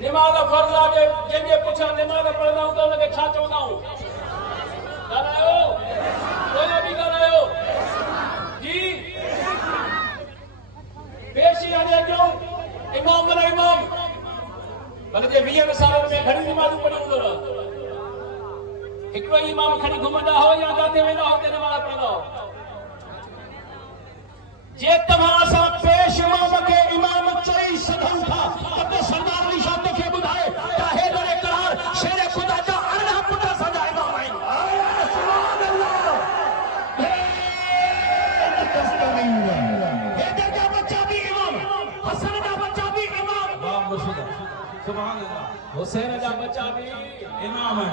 निमाज़ फर्ज़ आहे जंहिंजे पुठियां निमाज़ पढ़ंदा आहियूं त हुनखे छा चवंदा आहियूं? ॻाल्हायो, कोई बि ॻाल्हायो जी। पेशी आहे जो इमाम वाला इमाम भले जे 20 सालनि में घणी निमाज़ूं पढ़ी हूंदव, हिकिड़ो ई इमाम खणी घुमंदा हो या जाते वेंदा हो ते निमाज़ पढ़ंदा हो। जे तव्हां सां पेश इमाम खे इमाम चई सघनि था त सरदार अली शाह खे ॿुधाए त हेॾे करार शेर ख़ुदा जा 18 पुट असांजा इमाम आहिनि। सुभान अल्लाह। हेॾे जा बच्चा बि इमाम, हसन जा बच्चा बि इमाम, सुभान अल्लाह, हुसैन जा बच्चा बि इमाम है,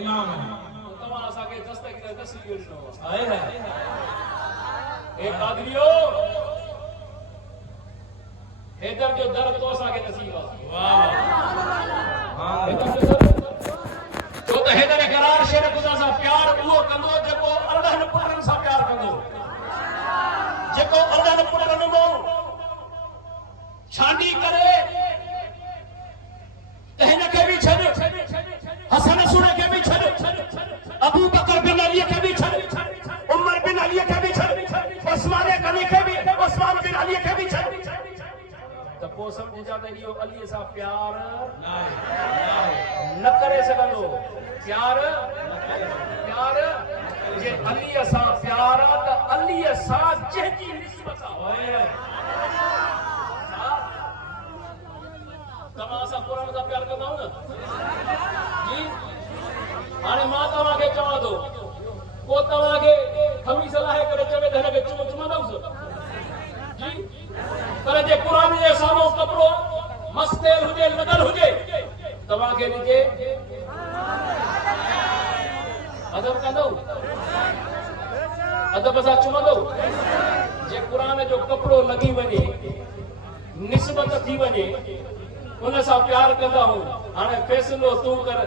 इमाम है। तव्हां असांखे दस्तगीर नसीब ॾिनो आए है ए कादरियो, हैदर जो दर तो असांखे नसीब आहे। वाह हां, छो त हैदर करार शेर ख़ुदा सां प्यार उहो कंदो जेको 18 पुटनि सां प्यार कंदो, जेको 18 पुटनि मां छांडी करे त हिनखे बि छॾ, हसन सुणे खे बि छॾ, अबू बकर बिन अली खे बि छॾ, उमर बिन अली खे बि छॾ, उस्मान गनी खे बि, उस्मान बिन अली खे बि छॾ, त पोइ सम्झिजा त इहो अलीअ सां प्यार न करे सघंदो। प्यार जे अलीअ सां प्यार आहे त अलीअ सां जंहिंजी निस्बत आहे। तव्हां असां क़ुर सां प्यार कंदा आहियूं न जी। हाणे मां तव्हांखे चवां थो, को तव्हांखे खमीस लाहे करे चवे त हिनखे चुमंदुसि जी, पर जे क़ुर जे साम्हूं कपिड़ो मस्तेल हुजे लॻल हुजे तव्हांखे ॾिजे अदब कंदो, अदब सां चुमंदो। जे क़ुर जो कपिड़ो लॻी वञे, निस्बत थी वञे, उन सां प्यार कंदा हूं। हाणे फ़ैसिलो तूं कर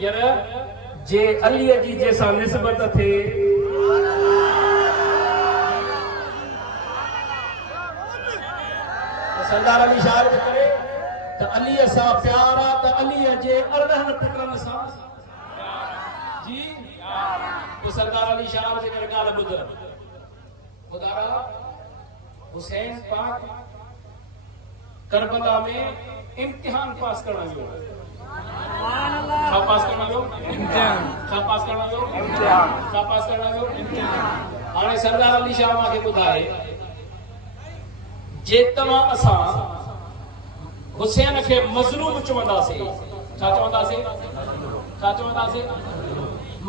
यार, जे अलीअ जी जंहिंसां निस्बत थिए सरदार अली शाह करे त अलीअ सां प्यार आहे त अलीअ जे 18 पुटनि सां जी। तो सरदार अली शाह जे करे ॻाल्हि ॿुध, ख़ुदा हुसैन पाक करबला में इम्तिहान पास करण वियो। छा पास करण वियो? इम्तिहान। छा पास करण वियो? इम्तिहान। छा पास करण वियो? इम्तिहान। हाणे सरदार अली शाह मूंखे ॿुधाए, जे तव्हां असां हुसैन खे मज़लूम चवंदासीं, छा चवंदासीं? छा चवंदासीं?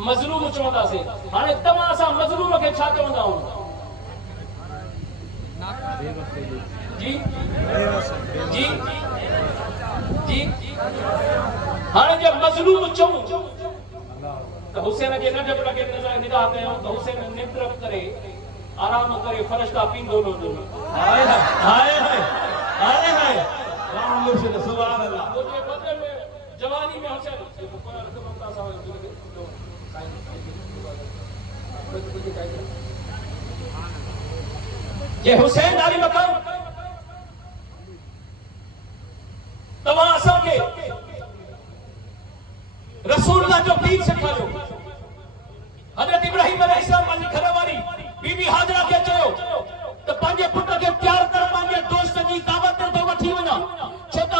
मज़लूम चवंदासीं। हाणे तव्हां असां मज़लूम खे छा चवंदा आहियूं जी जी जी? हाणे जे मज़लूम चऊं त हुसैन जे नंढपण खे निगाह कयूं त हुसैन निंड करे आराम करे फरिश्ता पींदो न हुंदो। हाय हाय हाय हाय, राम मुर्शिद सुभान अल्लाह। मुझे बदले में जवानी में हुसैन ये हुसैन अली मकाम तव्हां असांखे रसूलुल्लाह जो दीन सिखायो। हज़रत इब्राहिम अलैहिस्सलाम पंहिंजी घरवारी बीबी हाजरा खे चयो त पंहिंजे पुट खे प्यार कर, पंहिंजे दोस्त जी दावत ते वठी वञा। छो त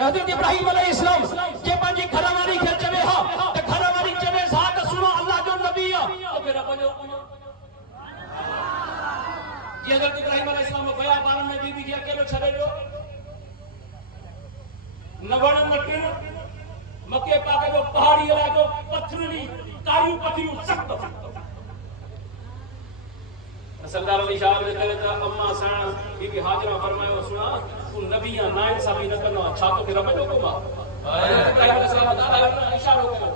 हज़रत इब्राहिम अलैहिस्सलाम जे पंहिंजी घरवारी खे चवे हा त घरवारी चवे हा त सुनो अल्लाह जो नबी आहे त फिर वञो। जी हज़रत इब्राहिम अलैहिस्सलाम बयाबान में बीबी खे अकेलो छॾे ॾियो, न वण न टिण, मके पाके जो पहाड़ी इलाइक़ो, पथरीली कारियूं पथियूं सख़्त। सरदार अली शाह ने करे त अम्मा साण बीबी हाजरा फरमायो, सुना तू नबी या नाइंसाफी न कंदो, छा तोखे रब जो हुकुम आहे? इशारो कयो,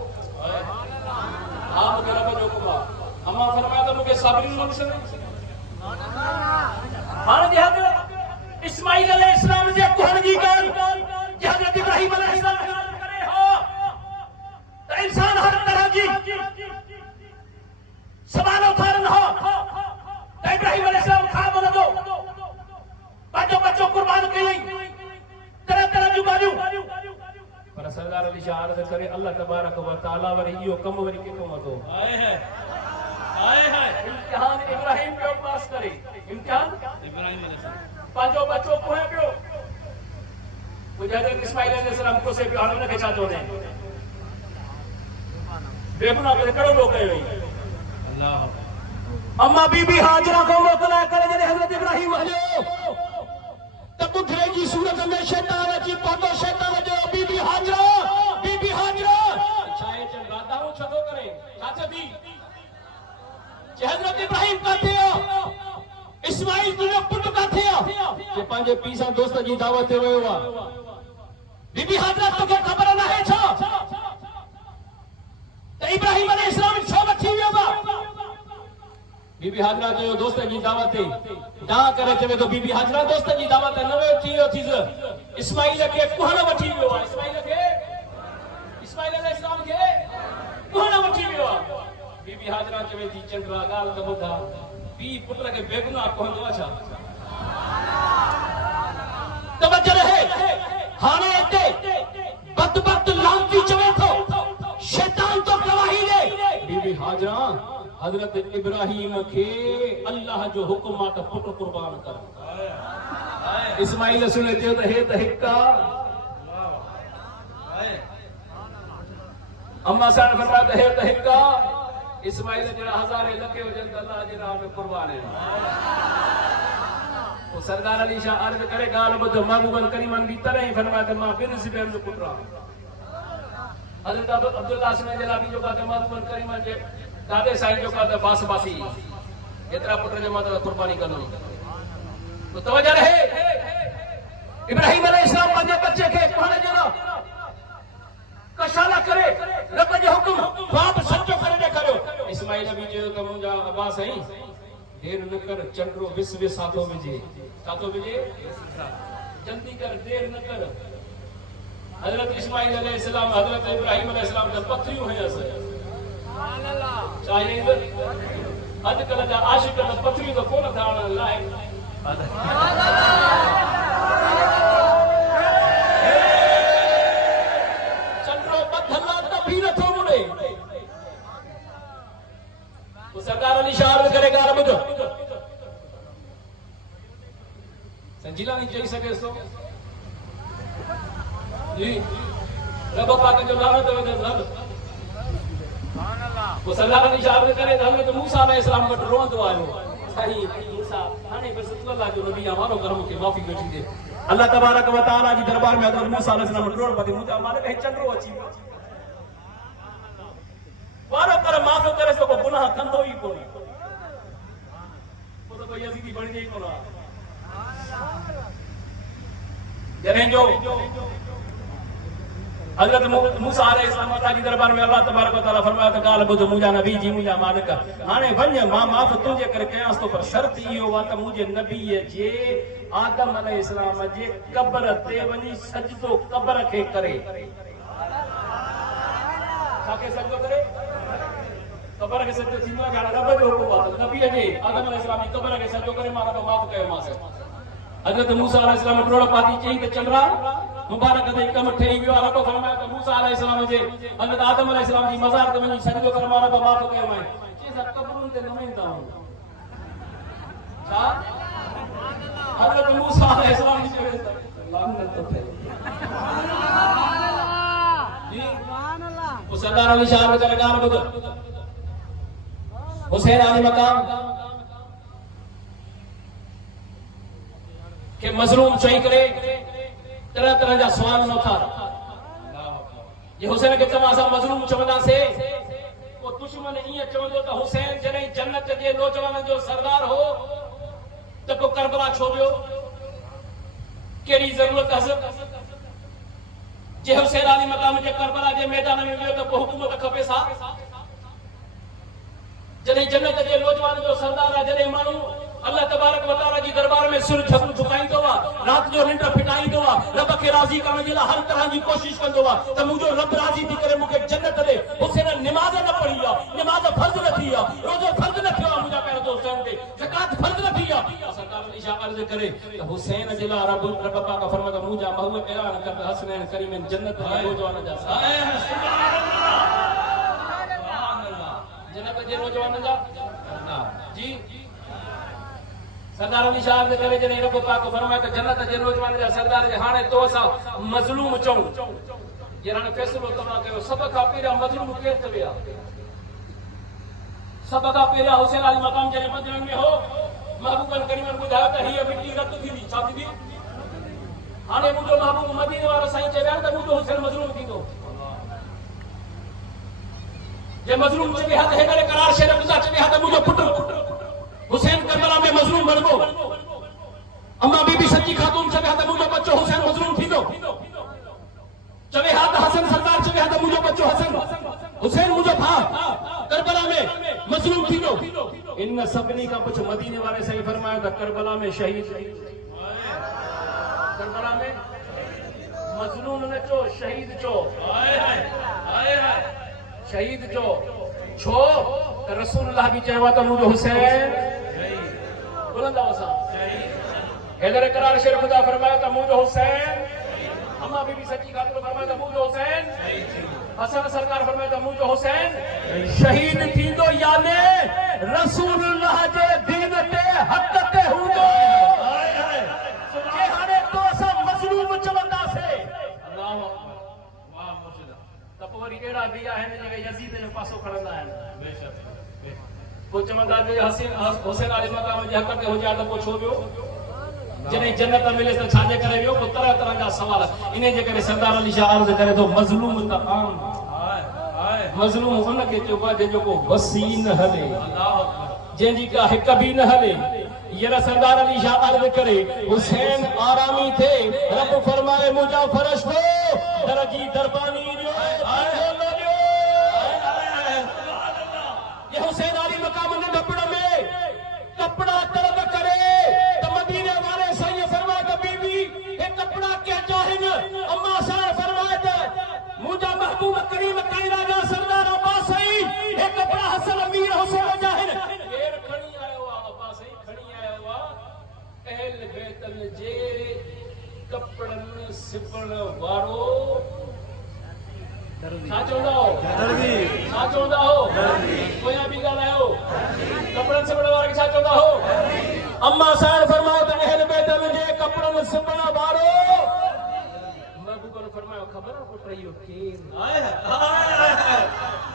हा मूंखे रब जो हुकुम आहे। अम्मा फरमायो त मूंखे साबिर न ॾिसंदे। हाणे जे हज़रत इस्माइल अलैहिस्सलाम जे कुहण जी ॻाल्हि जे हज़रत इब्राहिम अलैहिस्सलाम करे हो त इंसान हर तरह जी सवाल उथारन हो त इब्राहिम अलैहिस्सलाम ख़्वाब लॻो, पंहिंजो बच्चो कुर्बान कयई, तरह तरह जूं ॻाल्हियूं सरदार अली शाह अर्ज़ करे अल्लाह तबारक व तआला वरी इहो कम वरी किथों वठो आए है इम्तिहान इब्राहिम पियो पास करे इम्तिहान इब्राहिम अलैहिस्सलाम पंहिंजो बच्चो पोइ पियो हज़रत इस्माइल अलैहिस्सलाम को से पियो हाणे हुनखे छा चवंदा आहिनि बेगुनाह करे कहिड़ो ॾोह कयो हुई अल्लाह अम्मा बीबी हाजरा को मोकिलाए करे जॾहिं हज़रत इब्राहिम हलियो त ॿुधरे जी सूरत में शैतान अची पहुतो शैतान जो बीबी हाजरा छा आहे चन राधाऊं छा थो करे छा चबी जे हज़रत इब्राहिम काथे आहे इस्माइल तुंहिंजो पुटु काथे आहे जे पंहिंजे पीउ सां दोस्त जी दावत ते वियो आहे बीबी हाजरा तोखे ख़बर नाहे छा त इब्राहिम अलैहिस्सलाम छो वठी वियो आहे बीबी हाजरा जो दोस्त जी दावत ते दा करे चवे तो बीबी हाजरा दोस्त जी दावत न वठी वियो थी इस्माइल खे कुहण वठी वियो आहे इस्माइल अलैहिस्सलाम खे कुहण वठी वियो आहे बीबी हाजरा चवे थी चंद्रा ॻाल्हि त ॿुधा पीउ पुट खे बेगुनाह कहंदो आहे छा तवज्जो रहे हाणे हिते बदबख्त लानती चवे थो शैतान तो गवाही ॾे बीबी हाजरा हजरत इब्राहिम के अल्लाह जो हुक्म आ त पुट कुर्बान कर इस्माइल सुने थियो त हे त हिक्का अम्मा साहब फरमाया त हे त हिक्का इस्माइल जड़ा हजारे लखे हुजन त अल्लाह जे राह में कुर्बान है तो सरदार अली शाह अर्ज करे गाल बुध महबूबन करीमन भी तरह ही फरमाया त मां बिन सिबेन जो पुत्रा हजरत अब्दुल्लाह सुने जलाबी जो का महबूबन करीमन जे दादे साईं जो का बास बासी एतरा पुट जो मां कुर्बानी कंदो तो तवज्जो रहे इब्राहिम अलैहिस्सलाम पंहिंजे बच्चे खे कुहण जो कशाला करे रब जो हुक्म बाप सचो करे ॾेखारियो इस्माइल भी चयो त मुंहिंजा अब्बा साईं देर न कर चंड्रो विस विस हाथो विझे काथो विझे जल्दी कर देर न कर हजरत इस्माइल अलैहिस्सलाम हजरत इब्राहिम अलैहिस्सलाम जो पत्रियूं हुयस चाहे अॼुकल्ह जा आशिक त पत्रियूं त कोन थियण लाइक़ चंड्रो बधल त भी नथो मुड़े तो सरकार अली शाह करे ॻाल्हि ॿुध संजीला नहीं चई सघे थो जी रब पाक जो लानत हुजे रब वो सरकार अली शाह करे हज़रत मूसा अलैहिस्सलाम वटि रोंदो आयो साईं मूसा हाणे बस अल्लाह जो नबी हमारो कर्म के माफी घटी दे अल्लाह तबारक व तआला जी दरबार में हज़रत मूसा अलैहिस्सलाम रोड पते मुंहिंजा मालिक हे चंड्रो अची वियो वारो कर माफ़ करे सो को गुनाह कंदो ही कोन वो तो कोई यजीदी बण गई कोन जॾहिं जो हजरत मूसा अलैहिस्सलाम जी दरबार में अल्लाह तबारक व तआला फरमाया त ॻाल्हि ॿुध मुंहिंजा नबी जी मुंहिंजा मालिक हाणे वञ मां माफ़ तुंहिंजे करे कयांसि थो पर शर्त इहो आहे त मुंहिंजे नबीअ जे आदम अलैहिस्सलाम जे क़ब्र ते वञी सजदो क़ब्र खे करे छाखे सजदो करे क़ब्र खे सजदो थींदो आहे हाणे रब जो हुकुम आहे नबीअ जे आदम अलैहिस्सलाम जी क़ब्र खे सजदो करे मां रब माफ़ कयोमांसि हजरत मूसा अलैहिस्सलाम ड्रोड़ पाती चई त चंद्रा मुबारक दे कम ठही वियो रब फरमाया त मूसा अलैहिस्सलाम जे हजरत आदम अलैहिस्सलाम जी मज़ार ते वञी सजदो कर मां रब माफ़ कयोमांइ चई त क़ब्रुनि ते न वेंदा छा हजरत मूसा अलैहिस्सलाम जी चवे लानत थे जी सुभान अल्लाह वो सरदार अली शाह करे ॻाल्हि ॿुध हुसैन अली मकाम के मजलूम चई करे तरह तरह जा सवाल न था ये हुसैन के तमा सा मजलूम चवंदा से वो दुश्मन इए चवंदो त हुसैन जने जन्नत जे नौजवान जो सरदार हो त को करबला छो वियो केड़ी जरूरत हस जे हुसैन अली मकाम जे करबला जे मैदान में वियो त को हुकूमत खपे सा जने जन्नत जे नौजवान जो सरदार जने मानू अल्लाह तबारक व तआला जी दरबार में सिर झुकाईंदो वा रात जो निंड फिटाईंदो वा रब के राजी करण जे लाइ हर तरह जी कोशिश कंदो वा त मुजो रब राजी थी करे मुके जन्नत दे हुसैन नमाज न पढ़ी आ नमाज फर्ज न थी आ रोजो फर्ज न थियो मुजा पहिरो तो हुसैन ते ज़कात फर्ज न थी सरकार अली शाह अर्ज करे त हुसैन जिला रब पाक फरमाता मुजा महबूब ऐलान कर हसनैन करीमन जन्नत में नौजवान जा सुभान अल्लाह जन्नत जे नौजवान जा जी सरदार अली शाह अर्ज करे जने रब पाक फरमाए त जन्नत जे नौजवान जा सरदार जे हाने तो सा मजलूम चऊं ये हाने फैसलो तमा कयो सब का पहिरियां मजलूम केर ते विया सब का पहिरियां हुसैन अली मकाम जे मदीने में हो महबूबन करीमन बुधायो त हीअ मिट्टी रत थी छा थी हाने मुजो महबूब मदीने वारो साईं चया त मुजो हुसैन मजलूम थींदो जे मजलूम चवे हा त हेडे करार शेर खुदा चवे हा त मुजो पुट हुसैन करबला में मजलूम बनबो अम्मा बीबी सच्ची खातून चवे हा त मुजो बच्चो हुसैन मजलूम थींदो चवे हा त हसन सरदार चवे हा त मुजो बच्चो हसन हुसैन मुजो भा करबला में मजलूम थींदो इन सभनी का कुछ मदीने वाले सही फरमाया था करबला में शहीद करबला में मजलूम न चो शहीद चो शहीद चो छो त रसूलुल्लाह भी चवा त मुजो हुसैन बुलंद आवाज़ हैदर करार शेर खुदा फरमाया त मुजो हुसैन अम्मा बीबी सच्ची खातून फरमाया त मुजो हुसैन हसन सरकार फरमाया त मुजो हुसैन शहीद थींदो याने रसूलुल्लाह जे दीन ते हक ते हूंदो के हाने तो असां मजलूम चवंदा से अल्लाह अकबर वाह मुर्शिदा त पोइ वरी अहिड़ा बि आहिनि जेके यज़ीद जो पासो खणंदा आहिनि बेशक पोइ चवंदा जे हुसैन अली मकाम जे हक ते हुजे त पोइ छो वियो जने जन्नत मिले त छाजे करे वियो पोइ तरह तरह जा सवाल इने जे करे सरदार अली शाह अर्ज करे तो मजलूम त आम मजलूम उन के चोबा जो को वसी न हले अल्लाह अकबर जंहिंजी का हिक भी न हले ये सरदार अली शाह अर्ज करे हुसैन आरामी थे रब फरमाए मुजा फरिश्तो दरजी दरबानी ये हुसैन अली मकाम ने कपड़ा तलब करे तो मदीने वाले सही फरमाए तो बीबी ये कपड़ा क्या चाहे अम्मा सारा फरमाए तो मुजा महबूब करीम काई राजा सरदार अब्बास सही ये कपड़ा हसन अमीर हुसैन जाहिर केर खणी आयो अब्बास सही खणी आयो अहल बैतल जे कपड़न सिपण वारो छा चवंदा हो छा चवंदा हो कोया भी ॻाल्हायो कपड़न सिपण वारे छा चवंदा हो अम्मा साहिब फरमायो त अहल बैतल जे कपड़न सिपण वारो महबूब ने फरमायो खबर है पुट इहो केर हाय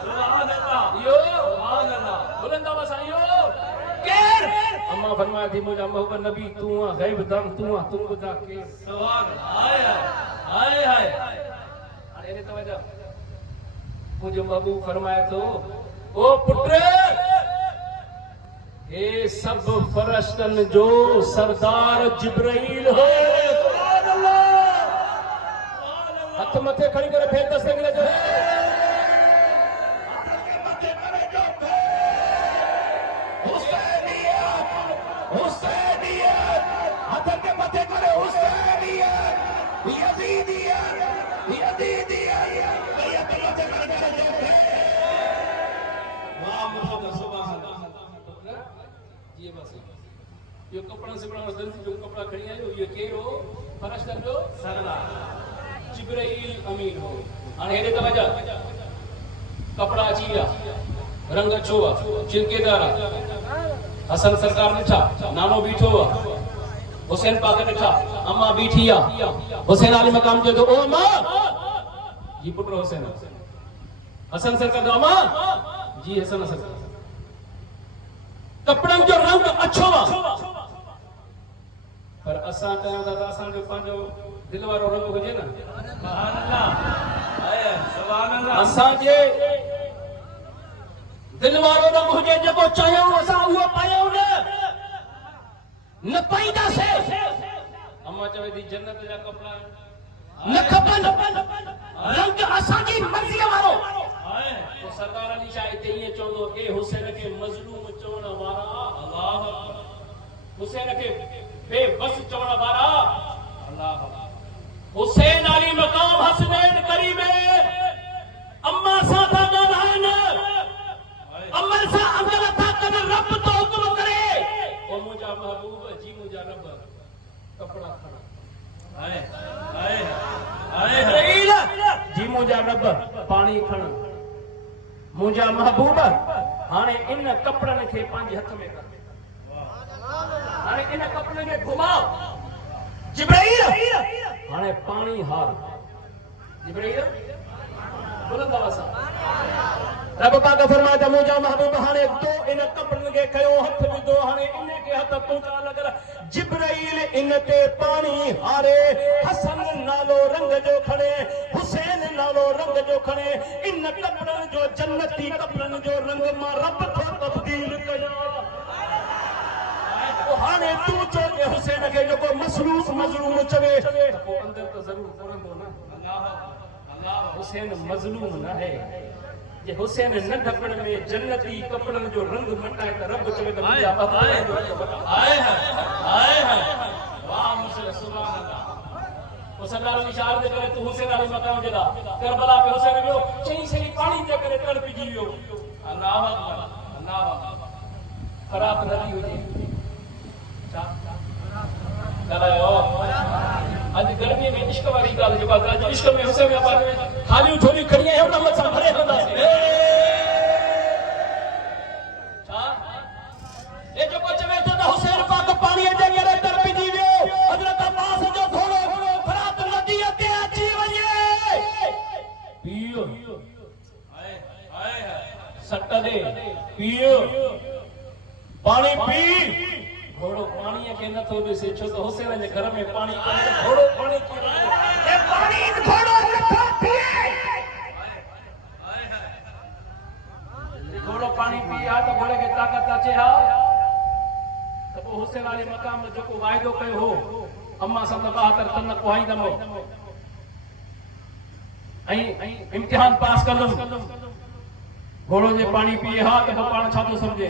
सुभान अल्लाह यो सुभान अल्लाह बुलंद आवाज़ आयो केर अम्मा फरमाया थी मुझा महबूब नबी तू आ गैब दम तू आ तू बुधा केर सुभान हाय हाय हाय अरे तवज्जो मुझे महबूब फरमाया तो ओ पुत्र ये सब फरिश्तन जो सरदार जिब्राइल हो सुभान अल्लाह हाथ मथे खड़ी करे फेर दस्ते गिरे जो हुसैनियत हाथ के मथे करे हुसैनियत यजीदियत यो कपड़ा से बड़ा जल्दी जो कपड़ा खड़ी आयो ये केर हो फरिश्ता जो सरदार जिब्राइल अमीन हो हाने हेडे तवज्जो कपड़ा अचिया रंग छुआ चिलकेदार हसन सरकार ॾिठा नानो बीठो हुसैन पाक ॾिठा अम्मा बीठी आ हुसैन अली मकाम जो तो ओ अम्मा जी पुत्र हुसैन हसन सरकार जो अम्मा जी हसन सरकार कपड़न जो रंग अच्छो वा पर असा कया दादा असा जो पांजो दिल वारो रंग हुजे ना सुभान अल्लाह आए सुभान अल्लाह असा जे दिल वारो रंग हुजे जको चायो असा वो पायो न पाईदा से अम्मा चवे दी जन्नत जा कपड़ा न खपन रंग असा जी मर्जी वारो आए तो सरदार अली शाह ते ये चोंदो ए हुसैन के मजलूम चवण वारा अल्लाह अकबर हुसैन के बेबस चवण वारा अल्लाह हुसैन अली मकाम हसनैन करीब अम्मा सा था ॻाल्हाइनि अमल सा अमल था कनि रब तो हुकुम करे ओ जी मुंहिंजा रब पाणी खण मुंहिंजा महबूब हाणे इन कपड़नि खे पंहिंजे हथ में कर हाणे इन कपड़नि खे घुमाओ जिब्राईल हाणे पाणी हार जिब्राईल बुलंद आवाज़ सां रब पाक फरमाया मुंहिंजा महबूब हाणे तो इन कपड़नि खे कयो हथ विधो हाणे इन खे हथ तुंहिंजा लॻल जिब्राईल इन ते पाणी हारे हसन नालो रंग जो खणे हुसैन नालो रंग जो खणे इन कपड़नि जो जन्नती कपड़नि जो रंग मां रब थो तब्दील कयां हाणे तू चो के हुसैन खे जेको मज़लूम चवे त पोइ अंदर त ज़रूर पवंदो न अल्लाह हुसैन मज़लूम न है जे हुसैन न ढकण में जन्नती कपड़न जो रंग मटाए त रब चवे त मुंहिंजा आए है वाह मुझे सुभान अल्लाह वो सरदार अली शाह दे करे तू हुसैन वाले मकाम जदा करबला में हुसैन वियो चई सही पानी ते करे तड़पजी वियो अल्लाह खराब नदी हुजे आज गर्मी में इश्क वाली गाल जो बात आज इश्क में हुसैन में बात में खाली झोली खड़ियां है उनमें सब भरे होता से ये जो कुछ में तो हुसैन पाक पानी दे करे तरपी जीवियो हजरत अब्बास जो घोड़ो फरात नदी ते अची वने पियो हाय सट दे पियो पानी पी घोड़ो पानी के न तो दिसे छो तो हुसैन जे घर में पानी घोड़ो पानी ए पानी घोड़ो नथो पिए घोड़ो पानी पिया तो घोड़े के ताकत अचे हा तो वो हुसैन वाले मकाम में जो को वायदो कयो हो अम्मा सब 72 तन कोहाईंदमो आई इम्तिहान पास करदम घोड़ो जे पानी पिए हा तो पाण छा तो समझे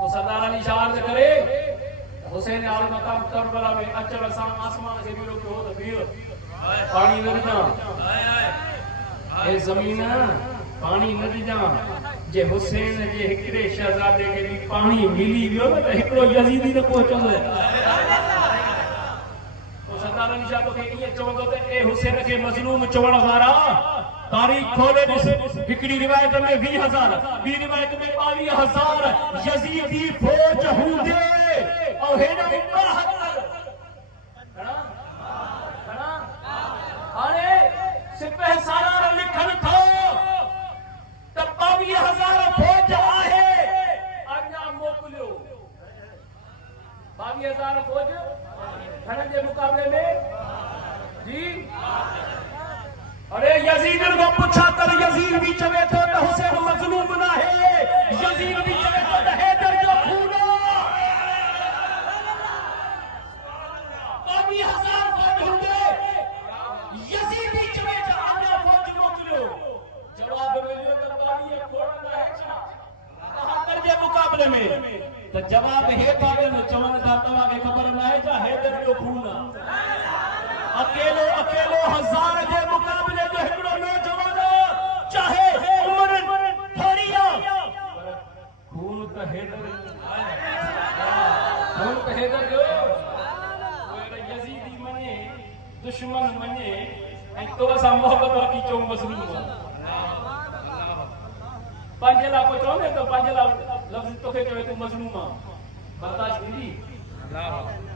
वो सरदार अली शाह से करे हुसैन आले मकाम करबला में अचल सां आसमान से भी रोक हो तो बीर पानी न ॾिजां ए ज़मीन पानी न ॾिजां जे हुसैन जे हिकड़े शहजादे खे भी पानी मिली वियो न त हिकड़ो यजीदी न पहुचंदो वो सरदार अली शाह के ये चवंदो त ए हुसैन के मजलूम चवण वारा तारीख खोले हिकड़ी रिवायत में 20,000 बी रिवायत में 22,000 यजीदी फौज हूंदे और हेडा 72 अरे सिपह सालार लिखन थो त 22,000 फौज आहे अञा मोकिलियो 22,000 फौज घणनि जे मुकाबले में जी अरे यजीद को पूछा कर यजीद भी चवे तो हुसैन मजलूम ना है यजीद भी चवे तो हैदर जो खून 22,000 फौज होंगे यजीद भी चवे तो आना फौज मोकिलो जवाब मिलियो कर बावी खोड़ना है छा बहादुर के मुकाबले में तो जवाब है पावे न चवन था तवा के खबर ना है जा हैदर जो खून अकेलो 1000 के मुकाबले जो हिकड़ो नौजवान चाहे उम्र थोड़िया खून त हैदर जो कोई यजीदी मने दुश्मन मने ऐं तो सा मोहब्बत रखी चो मजलूम पंजला को चो ने तो पंजला लफ्ज तोखे चवे तू मजलूम बर्दाश्त थींदी अल्लाह